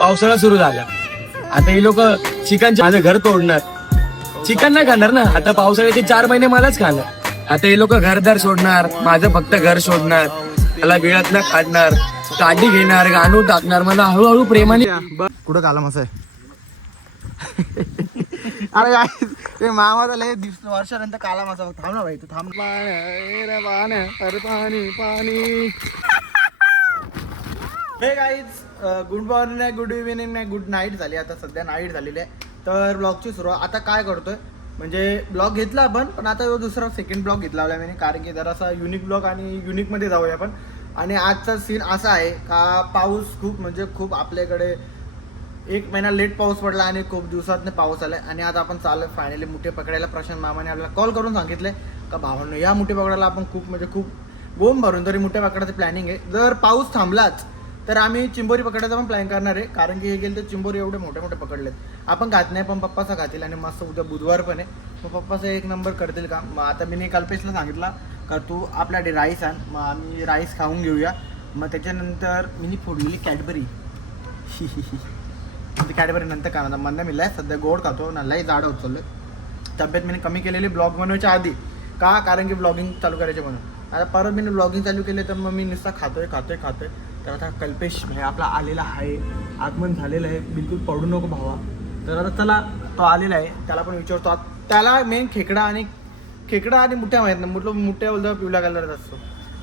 पावसाळा सुरू झाला. आता हे लोक चिकन माझं घर तोडणार. चिकन नाही खाणार ना, आता पावसाळ्याचे 4 महिने मलाच खाणार. आता हे लोक घरदार सोडणार, माझं फक्त घर शोधणार, मला वेळात न काढणार, काठी घेणार, गाणू टाकणार, मला हळूहळू प्रेमाने. कुठं काला मसा आहे. अरे काय ते मामाचा लय वर्षानंतर काला मासा. थांब ना भाई, तू थांब. अरे पाणी पाणी. हे गाईज, गुड मॉर्निंग नाही, गुड इव्हिनिंग नाही, गुड नाईट झाली. आता सध्या नाईट झालेली आहे. तर ब्लॉगची सुरुवात आता काय करतोय म्हणजे ब्लॉग घेतला आपण, पण आता दुसरा सेकंड ब्लॉग घेतला मी, कारण की जरासा युनिक ब्लॉग आणि युनिकमध्ये जाऊया आपण. आणि आजचा सीन असा आहे का पाऊस खूप म्हणजे खूप आपल्याकडे 1 महिना लेट पाऊस पडला आणि खूप दिवसातनं पाऊस आलाय. आणि आता आपण चालू फायनली मुठे पकडायला. प्रशांत मामाने आपल्याला कॉल करून सांगितलंय का भावांनो या मुठे पकडायला आपण खूप म्हणजे खूप बोंब भरून तरी मुठे पकडायचं प्लॅनिंग आहे. जर पाऊस थांबलाच तर आम्ही चिंबोरी पकडायचा पण प्लॅन करणार आहे, कारण की हे गेले तर चिंबोरी एवढे मोठे मोठे पकडलेत. आपण खात नाही, पण पप्पाचा खातील. आणि मस्त उद्या बुधवार पण आहे, मग पप्पाचं 1 नंबर करतील का. मग आता मी कल्पेशला सांगितलं का तू आपल्याकडे राईस आण, मग आम्ही राईस खाऊन घेऊया. मग त्याच्यानंतर मी फोडलेली कॅडबरी कॅडबरी नंतर का मंदा मिळाला आहे. सध्या गोड खातो ना, लई जाडं होत चाललं. तब्येत मी कमी केलेली ब्लॉग बनवायच्या आधी का, कारण की ब्लॉगिंग चालू करायचे म्हणून. आता परत मी ब्लॉगिंग चालू केले तर मग मी नुसता खातोय. तर आता कल्पेश भाई आपला आलेला आहे, आगमन झालेलं आहे. बिलकुल पडू नको भावा. तर आता चला तो आलेला आहे, त्याला पण विचारतो. त्याला मेन खेकडा आणि मुठ्या माहीत नाही. मुठ्या बोलतो पिवळ्या कलरचा असतो,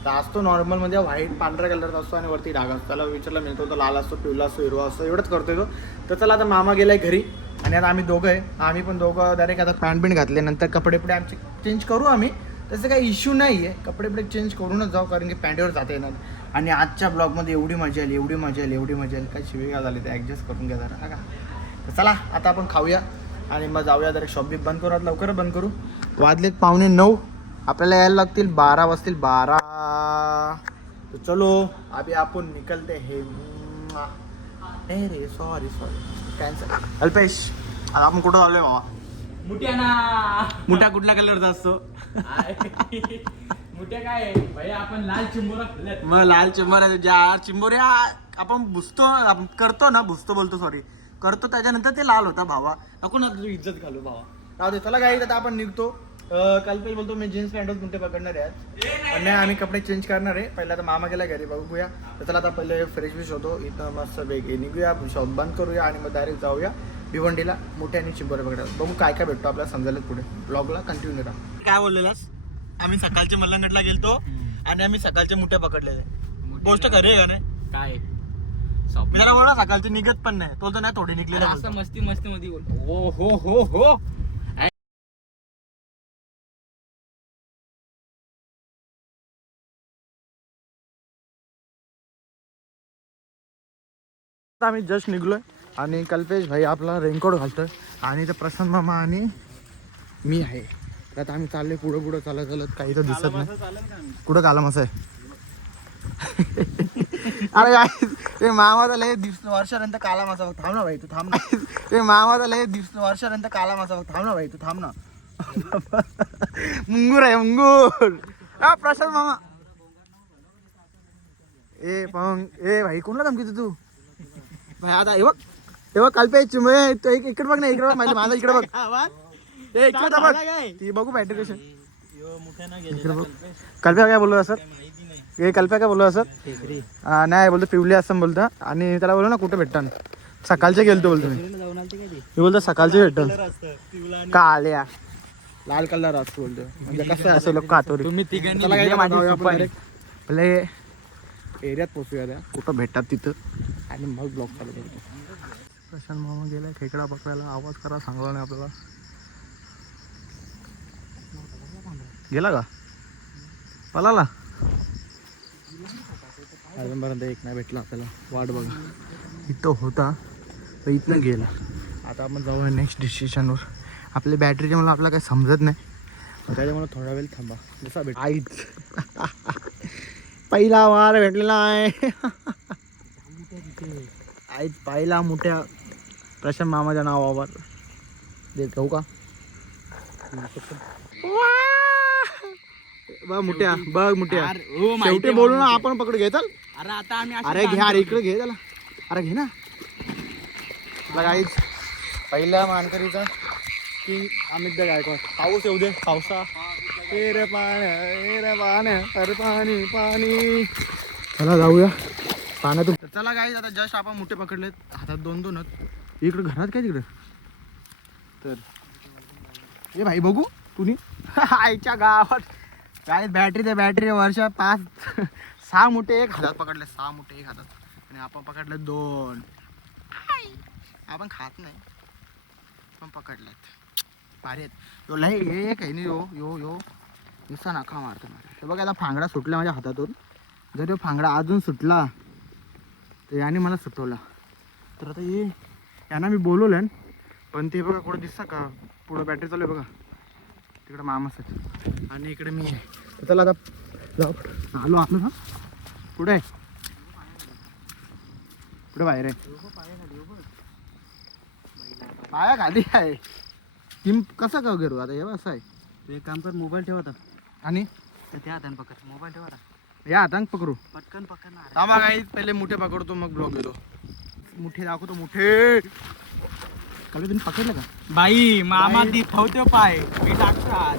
तर असतो नॉर्मल म्हणजे व्हाईट पांढऱ्या कलरचा असतो आणि वरती डाग असतो. त्याला विचारला मिळतो तो लाल असतो, पिवळा असतो, हिरवा असतो, एवढंच करतोय तो. तर चला आता मामा गेलाय घरी आणि आता आम्ही दोघं आहे. आम्ही पण दोघं डायरेक्ट आता पॅन्ट बिंट घातले, नंतर कपडे आमचे चेंज करू आम्ही. तसं काही इश्यू नाही आहे, कपडे चेंज करूनच जाऊ, कारण की पॅन्टवर जाता येणार. आणि आजच्या ब्लॉगमध्ये एवढी मजा आली काय शिवेगा झाली ते ॲडजस्ट करून घ्या जरा का. तर चला आता आपण खाऊया आणि मग जाऊया. जरा शॉप बी बंद करू, आता लवकर बंद करू. वाजलेत 9:15, आपल्याला यायला लागतील 12 वाजतील. 12 तो चलो अभी आपण निकलते हे. रे सॉरी कॅन्सल. अल्पेश आता आपण कुठं आलोय बाबा. मुठ्या कुठल्या कलरचा असतो. मुठ्या काय भाई, आपण लाल चिंबोरा खाल्ल्यात. मग लाल चिंबोऱ्या ज्या चिंबोऱ्या आपण करतो त्याच्यानंतर ते लाल होता भावा. नको ना तुझी इज्जत घालू भावा. राहू दे. चला काही आता आपण निघतो. कल्पेश बोलतो मी जीन्स पॅन्टच मुठे पकडणार आहे आज, पण नाही आम्ही कपडे चेंज करणार आहे. पहिला आता मामा गेला घरी, बघूया. तर चला आता पहिले फ्रेश होतो इथं, मस्त वेगळे निघूया, शॉप बंद करूया आणि मग डायरेक्ट जाऊया भिवंडीला मुठे आणि चिंबोरे पकडायला. बघू काय काय भेटतो आपल्याला समजायला पुढे. ब्लॉगला कंटिन्यू राहा. काय बोललेलास. आम्ही सकाळचे मल्लंगडला गेलतो आणि आम्ही सकाळचे मुठे पकडलेले. गोष्ट खरी आहे का नाही. काय मी त्याला बोला सकाळची निघत पण नाही, तो तर नाही थोडी निघलेला. असं मस्ती मध्ये बोल. हो आम्ही जस्ट निघलोय आणि कल्पेश भाई आपला रेनकोट घालतोय आणि ते प्रशांत मामा आणि मी आहे. तर आता आम्ही चाललोय पुढं चालत काही तर दिसत नाही. कुठं काला मासा आहे. अरे काय ते मामाचा लय वर्षानंतर काला मासा. थांब ना भाई, तू थांब ना. ते मामाचा लय वर्षानंतर काला मासा. थांब ना भाई, तू थांब ना. मुंगूर आहे मुंगूर. प्रशांत मामा ए भाई कोणला धमकी तू भाई. आता हे बघ कल्पेश इकडे बघ ना, इकडे बघ माझा इकडे बघ. इकडे बघ ती बघू बॅटरी कशी. इकडे बघ कल्प्या काय बोललो सर. हे कल्प्या काय बोललो सर. नाही बोलतो पिवले असं बोलतो. आणि त्याला बोललो ना कुठे भेटता. सकाळचे गेलतो बोलतो मी बोलतो सकाळचे भेटतो. का आल्या लाल कलर असतो बोलतो. म्हणजे कसं असं लोक खातो. तुम्ही तिघांनी आपल्या एरियात पोचूया त्या कुठं भेटतात तिथं आणि मग ब्लॉग चालू करतो. प्रशांत मामा गेला खेकडा पकडायला. आवाज करा सांगला नाही आपल्याला. गेला का पलाला. अजूनपर्यंत एक नाही भेटला आपल्याला. वाट बघा. इथं होता तर इथनं गेला. आता आपण जाऊया नेक्स्ट डिसिशनवर. आपल्या बॅटरीच्या मला आपल्याला काही समजत नाही, त्याच्यामुळे थोडा वेळ थांबा. जसा भेट आईच पहिला वार भेटलेला आहे. आईच पहिला मोठ्या प्रशांत मामाच्या नावावर देख घेऊ का. बघ मुठ्या शेवटी बोलू ना आपण पकड घे. चल अरे आता आम्ही अरे घे. अरे इकडे घे त्याला. अरे घे ना. गाईच पहिल्या मानकरीचा की अमित गायकवाड. पाऊस येऊ दे पावसा रे पाणी अरे पाणी पाणी. चला जाऊया पाण्यातून. चला गाईज आता जस्ट आपण मोठे पकडलेत हातात 2-2. इकडे घरात काय तिकडे तर ये भाई बघू कुणी आईच्या गावात काय बॅटरी वर्ष 5-6 मोठे एक हातात पकडले. 6 मोठे एक हातात आणि आपण पकडले 2. आपण खात नाही पण पकडलेत भारी आहेत. यो लय एक आहे ना यो यो यो नुसता नाका मारतो मला. हे बघा आता फांगडा सुटला माझ्या हातातून. जर तो फांगडा अजून सुटला तर याने मला सुटवला. तर आता ये यांना मी बोलवलं पण ते बघा कुठं दिसतं का पुढं बॅटरी चालू आहे बघा तिकडं मामासाठी आणि इकडे मी आहे. तर चला आता जाऊ आलो आपलं ना कुठं आहे कुठं बाहेर आहे पाया खाली आहे. टीम कसं का करू आता हे असं आहे. तू एक काम कर मोबाईल ठेवा आणि त्या हाताने पकड मोबाईल ठेवा या हातांक पकडू पटकन पकडणार थांबा काही पहिले मोठे पकडतो मग ब्लॉग घेतो. मोठे दाखवतो मोठे. कधी तुम्ही पकडलं का बाई मामा ती ठेवतो पाय मी टाकतात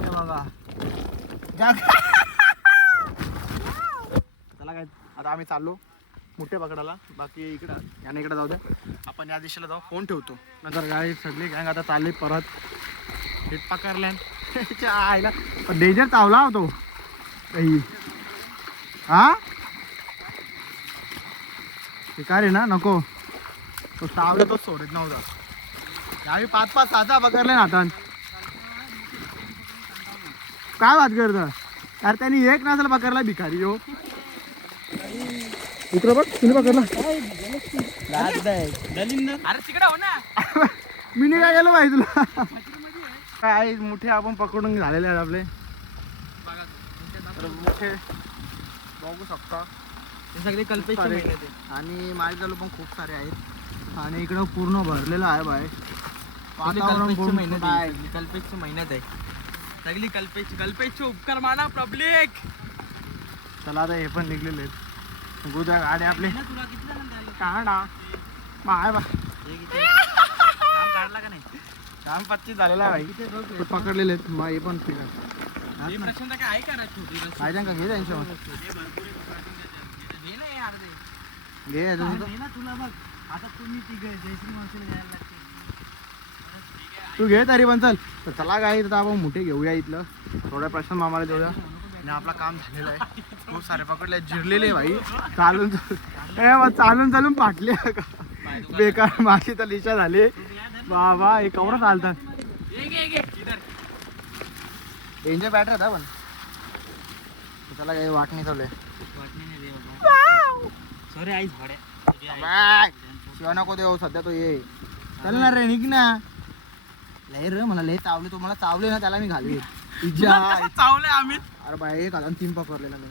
हे बघा चला काय आता आम्ही चाललो मोठे पकडायला. बाकी इकडं याने इकडे जाऊ द्या आपण या दिशेला जाऊ. फोन ठेवतो नंतर गाडी सगळी गँग आता चालली परत हिट पकडल्या आईला डेंजर चावला होतो काही हा शिकारी ना नको तो चावला तो सोडत नव्हता. यावेळी 5-5 6 पकडले ना हातान. काय बात करता यार त्यांनी एक नसेल पकडला भिकारी हो. इकडं बघ तुम्ही पकडला अरे तिकडे हो ना मी नाही काय गेलो पाहिजे तुला काय मोठे आपण पकडून झालेले आहेत आपले. तर मोठे बघू शकता हे सगळे कल्पेश आणि माझे चालू पण खूप सारे आहेत आणि इकडं पूर्ण भरलेलं आहे बाय. वातावरण पूर्ण कल्पेशची मेहनत आहे सगळी कल्पेशचे उपकार माना पब्लिक. चला आता हे पण निघलेले आहेत गुजा गाडी आपले तुला किती जण काढा माय बा काम काढला का नाही काम 25 झालेला आहे भाई. ते पकडलेले आहेत मग हे पण हे प्रश्न काय आहे का छोटी काय का घे त्यांच्या घे ना यार ते घे घे ना तुला बघ आता तुम्ही ती जयश्री मावशीला घ्यायला लागते. तू घे तरी पण चल. तर चला काय तर आपण मोठे घेऊया इथलं थोड्या प्रश्न मामाला देऊया आणि आपलं काम झालेलं आहे. खूप सारे पकडले जिरलेले भाई चालून चालून चालून पाटले बेकार माझी तर लिशा झाली बाबा हे कवर चालतात. डेंजर बॅटर होता पण त्याला काही वाट नाही चालू सॉरी आई आहे. शिवा नको देऊ सध्या तो ये चल ना रे निघ ना. लय रे मला लय चावले. तो मला चावले ना त्याला मी घालवी चावले आम्ही. अरे बाई एक हाताने 3 पकडलेला मी.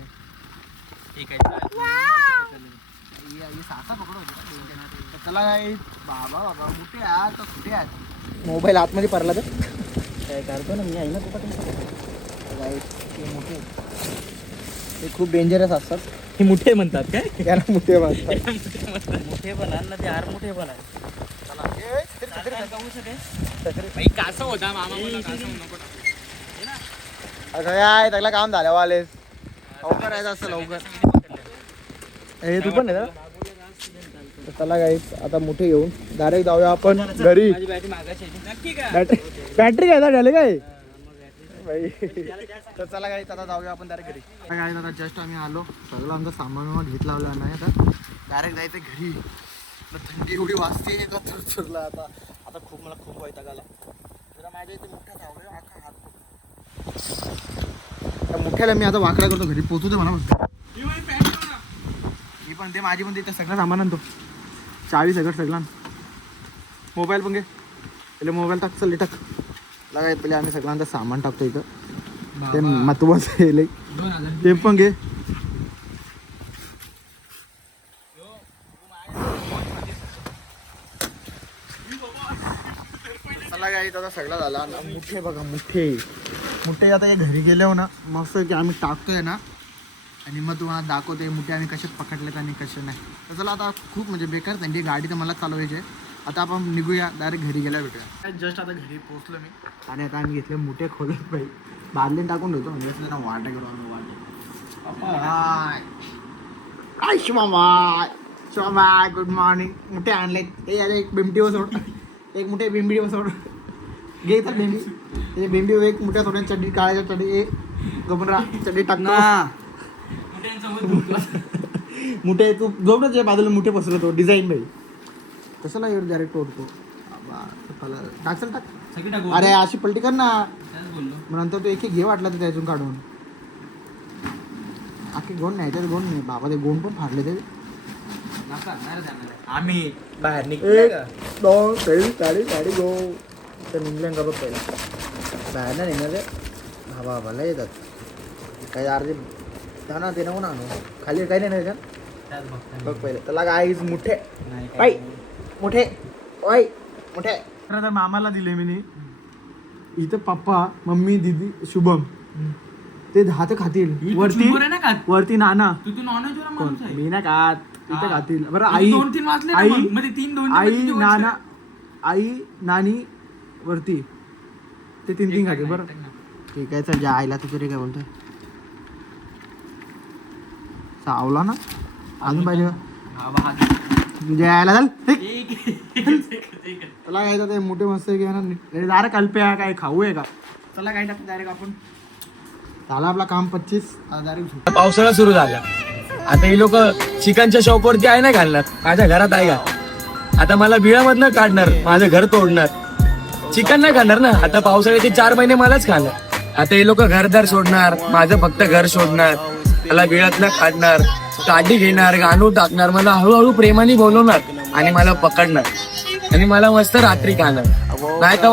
ठीक आहे सासा पकड होती. चला काय बाबा बाबा मोठे आहात तर कुठे आहात. मोबाईल आतमध्ये पडला तर काय करतो ना मी आहे ना कुठं मोठे ते खूप डेंजरस असतात. हे मोठे म्हणतात काय त्याला मोठे म्हणतात. मोठे पण ना ते हार मोठे पण आहे. कासव होता मामा काय त्याला काम झालं वालेस लवकर आहे असं लवकर हे तू पण आहे ना. चला काय आता मोठे घेऊन डायरेक्ट जाऊया आपण घरी. बॅटरी घ्यायला झाले काय भाई. तर चला काय आता जाऊया आपण डायरेक्ट घरी. काय आता जस्ट आम्ही आलो सगळं आमचं सामान घेत लावलं नाही. आता डायरेक्ट जायचं घरी. थंडी एवढी वाजते का चुरचुरला आता आता खूप मला खूप वैताग आला. जरा माझ्या इथे मोठा धावला अख्खा हात त्या मोठ्याला मी आता वाकडा करतो घरी पोचू दे म्हणा म्हणतो. ही पण ते माझी पण ते सगळं सामान आणतो. चावी सगळं मोबाईल पण घे पहिले. मोबाईल टाक चल टाक लागाय पहिले. आम्ही सगळ्यांचं सामान टाकतो इथं ते महत्वाचं आहे ते पण घे. चला काय आता सगळा झाला. मुठे बघा मुठे आता हे घरी गेल्यावर ना मस्त की आम्ही टाकतोय ना आणि मग तुम्हाला दाखवते मुठे आम्ही कसे पकडलेत आणि कसे नाही. तर चला आता खूप म्हणजे बेकार त्यांची गाडी तर मला चालवायची आहे आता आपण निघूया डायरेक्ट घरी गेला भेटूया. जस्ट आता घरी पोहोचलो मी आणि आता आम्ही घेतले मोठे खोलत पाहिजे बादलीन टाकून ठेवतो म्हणजे असं त्यांना वाटा करू आम्ही वाट शिवाय गुड मॉर्निंग. मोठे आणले हे एक बिमटीवर सोड एक मोठे बिंबडीवर सोड घे तर बिंबी ते बिंबीवर एक मोठ्या थोड्या चड्डी काळाच्या चड्डी एक गबरा चड्डी टाकणार मोठे तू जोडच आहे बाजूला मोठे पसरतो डिझाईन भाई कसं नाही डायरेक्ट ओढतो टाकल टाक सगळी टाकू अरे अशी पलटी कर ना त्याच बोललो. मग नंतर तू एक घे वाटला तर त्यातून काढून आखी गोंड नाही त्यात गोंड नाही बाबा ते गोंड पण फाडले ते नका, नाही जाणार आहे. आम्ही बाहेर एक निघतोय का? दोन तीन चारी गाडी गो तर निघल्या का बघ पहिला बाहेर नाही निघणार ते बाबा बाबाला येतात काही अर्जे ना ते नको ना आणू खाली काही नाही का त्याच बघताय. बघ पहिले त्याला गाईज मोठे नाही, बाई काही मोठे ओय मोठे तर मामाला दिले मी इथं पप्पा मम्मी दीदी शुभम ते हात खातील ही तू वरती चुंबर आहे ना का? वरती नाना तू नॉनव्हेज वर कोण माणूस आहे. मी ना खात इथं हा. खातील बरं तू आई 2-3 वाचले ना आई मग. मध्ये 3-2 आई नाना आई नानी वरती ते तीन खातील बरं ठीक आहे चल जा आईला तू तरी काय बोलतोय सावला ना अजून पाहिजे का? जायला चल त्याला काय ते मोठे मस्त दार कल्प्या काय खाऊ आहे का त्याला काय टाकतो डायरेक्ट आपण झाला आपला काम 25 डायरेक्ट पावसाळा सुरू झाला आता हे लोक चिकनच्या शॉपवरती आहे ना घालणार माझ्या घरात आहे का आता मला बिळामधनं काढणार माझं घर तोडणार चिकन नाही खाणार ना आता पावसाळ्याचे 4 महिने मलाच खाणार आता हे लोक घरदार सोडणार माझं फक्त घर शोधणार मला बिळातनं काढणार काठी घेणार गाणू टाकणार मला हळूहळू प्रेमाने बोलवणार आणि मला पकडणार आणि मला मस्त रात्री खाणार नाही तर